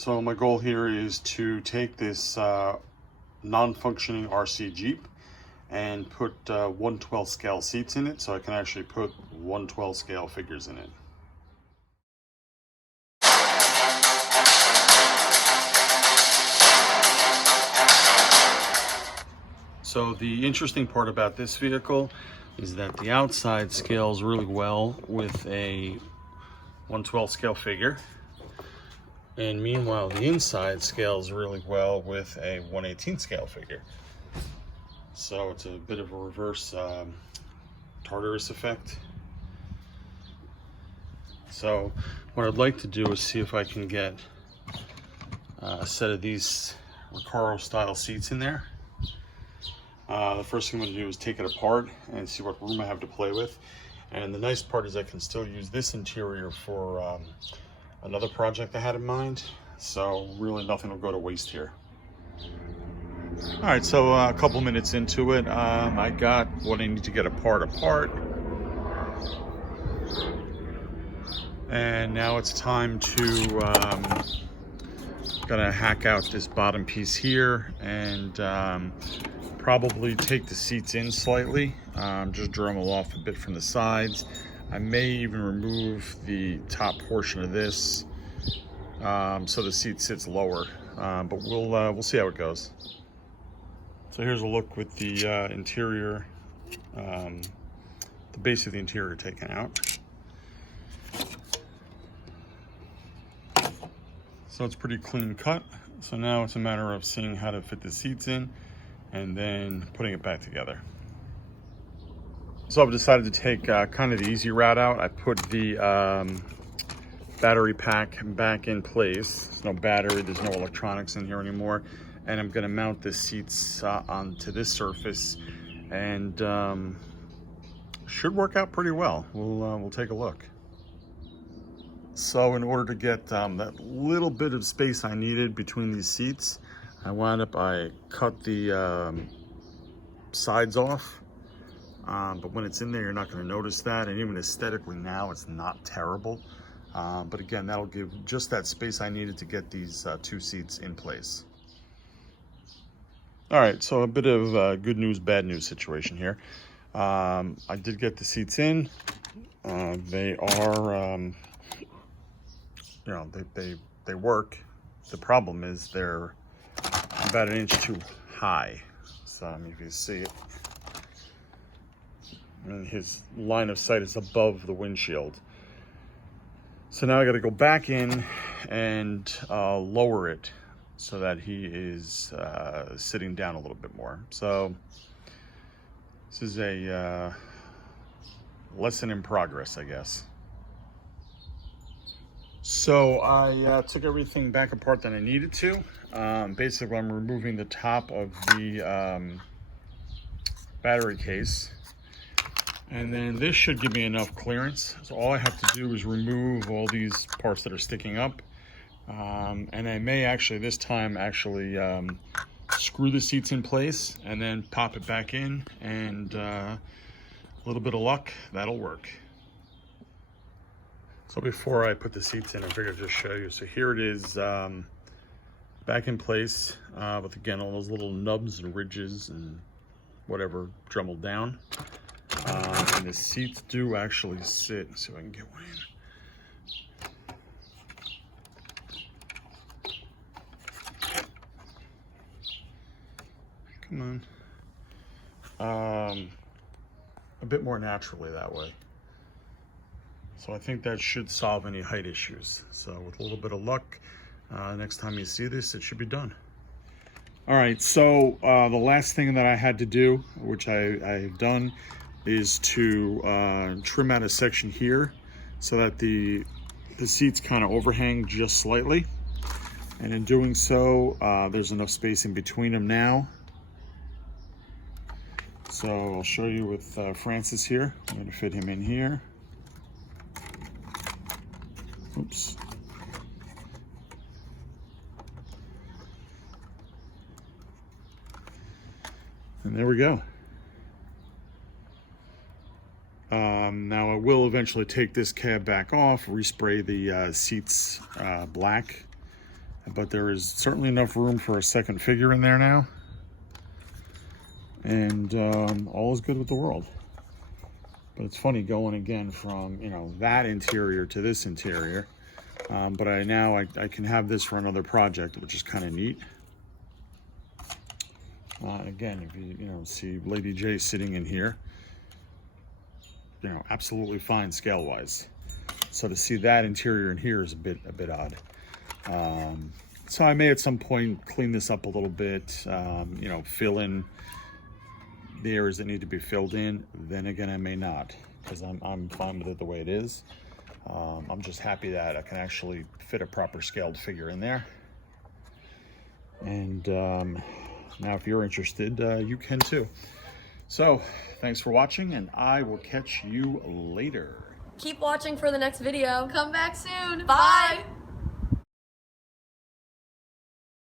So my goal here is to take this non-functioning RC Jeep and put 1/12 scale seats in it, so I can actually put 1/12 scale figures in it. So the interesting part about this vehicle is that the outside scales really well with a 1/12 scale figure. And meanwhile, the inside scales really well with a 1/18 scale figure. So it's a bit of a reverse Tartarus effect. So what I'd like to do is see if I can get a set of these Recaro style seats in there. The first thing I'm going to do is take it apart and see what room I have to play with. And the nice part is I can still use this interior for another project I had in mind, so really nothing will go to waste here. All right, so a couple minutes into it, I got what I need to get apart, and now it's time to gonna hack out this bottom piece here and probably take the seats in slightly, just Dremel off a bit from the sides. I may even remove the top portion of this so the seat sits lower, but we'll see how it goes. So here's a look with the interior, the base of the interior taken out. So it's pretty clean cut. So now it's a matter of seeing how to fit the seats in and then putting it back together. So I've decided to take kind of the easy route out. I put the battery pack back in place. There's no battery, there's no electronics in here anymore. And I'm gonna mount the seats onto this surface, and should work out pretty well. We'll take a look. So in order to get that little bit of space I needed between these seats, I cut the sides off. But when it's in there, you're not going to notice that. And even aesthetically now, it's not terrible. But again, that'll give just that space I needed to get these two seats in place. All right, so a bit of good news, bad news situation here. I did get the seats in. They are, you know, they work. The problem is they're about an inch too high. So if you see it, and his line of sight is above the windshield. So now I got to go back in and lower it so that he is sitting down a little bit more. So this is a lesson in progress, I guess. So I took everything back apart that I needed to. Basically, I'm removing the top of the battery case. And then this should give me enough clearance. So all I have to do is remove all these parts that are sticking up. And I may actually, this time, screw the seats in place and then pop it back in. And a little bit of luck, that'll work. So before I put the seats in, I figured I'd just show you. So here it is, back in place, with again, all those little nubs and ridges and whatever dremeled down. And the seats do actually sit. Let's see if I can get one in. Come on. A bit more naturally that way. So I think that should solve any height issues. So with a little bit of luck, next time you see this, it should be done. All right, so the last thing that I had to do, which I've done, is to trim out a section here so that the seats kind of overhang just slightly. And in doing so, there's enough space in between them now. So I'll show you with Francis here. I'm going to fit him in here. Oops. And there we go. Now I will eventually take this cab back off, respray the seats black, but there is certainly enough room for a second figure in there now. And all is good with the world. But it's funny going again from, you know, that interior to this interior. But I can have this for another project, which is kind of neat. Again, if you see Lady J sitting in here, you know, absolutely fine scale wise. So to see that interior in here is a bit odd. So I may at some point clean this up a little bit, you know, fill in the areas that need to be filled in. Then again, I may not, because I'm fine with it the way it is. I'm just happy that I can actually fit a proper scaled figure in there. And now if you're interested, you can too. So thanks for watching, and I will catch you later. Keep watching for the next video. Come back soon. Bye.